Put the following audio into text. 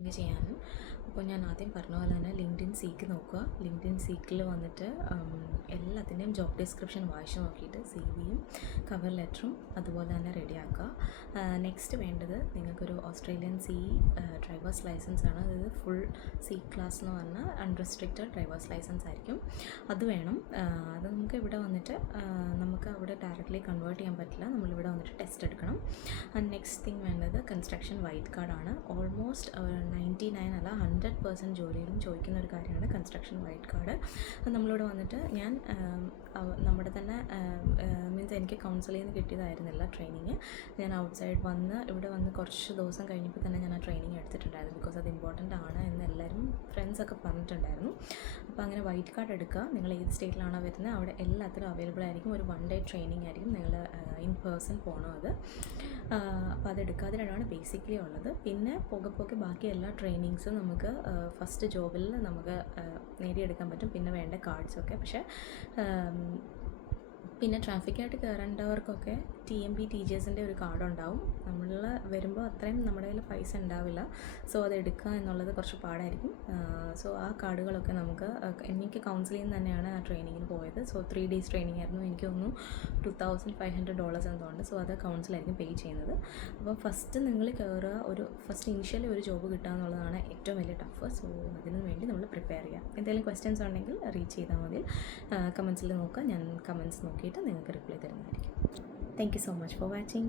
Booking ചെയ്യാനും. അപ്പോൾ ഞാൻ ആദ്യം പറഞ്ഞ പോലെ തന്നെ ലിങ്ക്ഡിൻ സീക്ക് നോക്കുക. ലിങ്ക്ഡിൻ സീക്കിൽ വന്നിട്ട് എല്ലാത്തിൻ്റെയും ജോബ് ഡിസ്ക്രിപ്ഷൻ വായിച്ച് നോക്കിയിട്ട് സി വിയും കവർ ലെറ്ററും അതുപോലെ തന്നെ റെഡിയാക്കുക. നെക്സ്റ്റ് വേണ്ടത് നിങ്ങൾക്കൊരു ഓസ്ട്രേലിയൻ സി ഡ്രൈവേഴ്സ് ലൈസൻസ് ആണ്. അതായത് ഫുൾ സി ക്ലാസ് എന്ന് പറഞ്ഞാൽ അൺറെസ്ട്രിക്റ്റഡ് ഡ്രൈവേഴ്സ് ലൈസൻസ് ആയിരിക്കും. അത് വേണം. അത് നമുക്ക് ഇവിടെ വന്നിട്ട് നമുക്ക് അവിടെ ഡയറക്റ്റ്ലി കൺവേർട്ട് ചെയ്യാൻ പറ്റില്ല. നമ്മളിവിടെ വന്നിട്ട് ടെസ്റ്റ് എടുക്കണം. നെക്സ്റ്റ് തിങ് വേണ്ടത് കൺസ്ട്രക്ഷൻ വൈറ്റ് കാർഡാണ്. ഓൾമോസ്റ്റ് 99 അല്ല 100% ജോലിയിലും ചോദിക്കുന്ന ഒരു കാര്യമാണ് കൺസ്ട്രക്ഷൻ വൈറ്റ് കാർഡ്. നമ്മളിവിടെ വന്നിട്ട് ഞാൻ നമ്മുടെ തന്നെ മീൻസ് എനിക്ക് കൗൺസിലിൽ നിന്ന് കിട്ടിയതായിരുന്നില്ല ട്രെയിനിങ്. ഞാൻ ഔട്ട്സൈഡ് ഇവിടെ വന്ന് കുറച്ച് ദിവസം കഴിഞ്ഞപ്പോൾ തന്നെ ഞാൻ ആ ട്രെയിനിങ് എടുത്തിട്ടുണ്ടായിരുന്നു. ബിക്കോസ് അത് ഇമ്പോർട്ടൻ്റ് ആണ് എന്ന് എല്ലാവരും ഫ്രണ്ട്സൊക്കെ പറഞ്ഞിട്ടുണ്ടായിരുന്നു. അപ്പോൾ അങ്ങനെ വൈറ്റ് കാർഡ് എടുക്കുക. നിങ്ങൾ ഏത് സ്റ്റേറ്റിലാണോ വരുന്നത് അവിടെ എല്ലാത്തിലും അവൈലബിൾ ആയിരിക്കും. ഒരു 1 day ട്രെയിനിങ് ആയിരിക്കും. നിങ്ങൾ ഇൻ പേഴ്സൺ പോകണം അത്. അപ്പോൾ അതെടുക്കുക. അതിനാണ് ബേസിക്കലി ഉള്ളത്. പിന്നെ പോകെ ബാക്കി എല്ലാ ട്രെയിനിങ്സും നമുക്ക് ഫസ്റ്റ് ജോബിൽ നമുക്ക് നേടിയെടുക്കാൻ പറ്റും. പിന്നെ വേണ്ട കാർഡ്സൊക്കെ. പക്ഷേ പിന്നെ ട്രാഫിക്കായിട്ട് കയറേണ്ടവർക്കൊക്കെ TMB TGSൻ്റെ ഒരു കാർഡ് ഉണ്ടാവും. നമ്മൾ വരുമ്പോൾ അത്രയും നമ്മുടെ കയ്യിൽ പൈസ ഉണ്ടാവില്ല. സോ അത് എടുക്കുക എന്നുള്ളത് കുറച്ച് പാടായിരിക്കും. സോ ആ കാർഡുകളൊക്കെ എനിക്ക് കൗൺസിലിൽ നിന്ന് തന്നെയാണ് ആ ട്രെയിനിങ്ങിന് പോയത്. സോ 3 days ട്രെയിനിങ് ആയിരുന്നു. എനിക്ക് തോന്നുന്നു $2,500 എന്തോണ്ട്. സോ അത് കൗൺസിലായിരിക്കും പേ ചെയ്യുന്നത്. അപ്പോൾ ഫസ്റ്റ് നിങ്ങൾ കയറുക, ഫസ്റ്റ് ഇനിഷ്യലി ഒരു ജോബ് കിട്ടുക എന്നുള്ളതാണ് ഏറ്റവും വലിയ ടഫ്. സോ അതിനു വേണ്ടി നമ്മൾ പ്രിപ്പയർ ചെയ്യുക. എന്തെങ്കിലും ക്വസ്റ്റ്യൻസ് ഉണ്ടെങ്കിൽ റീച്ച് ചെയ്താൽ മതി. കമൻസിൽ നോക്കുക. ഞാൻ കമൻസ് നോക്കിയിട്ട് നിങ്ങൾക്ക് റിപ്ലൈ തരുന്നതായിരിക്കും. Thank you so much for watching.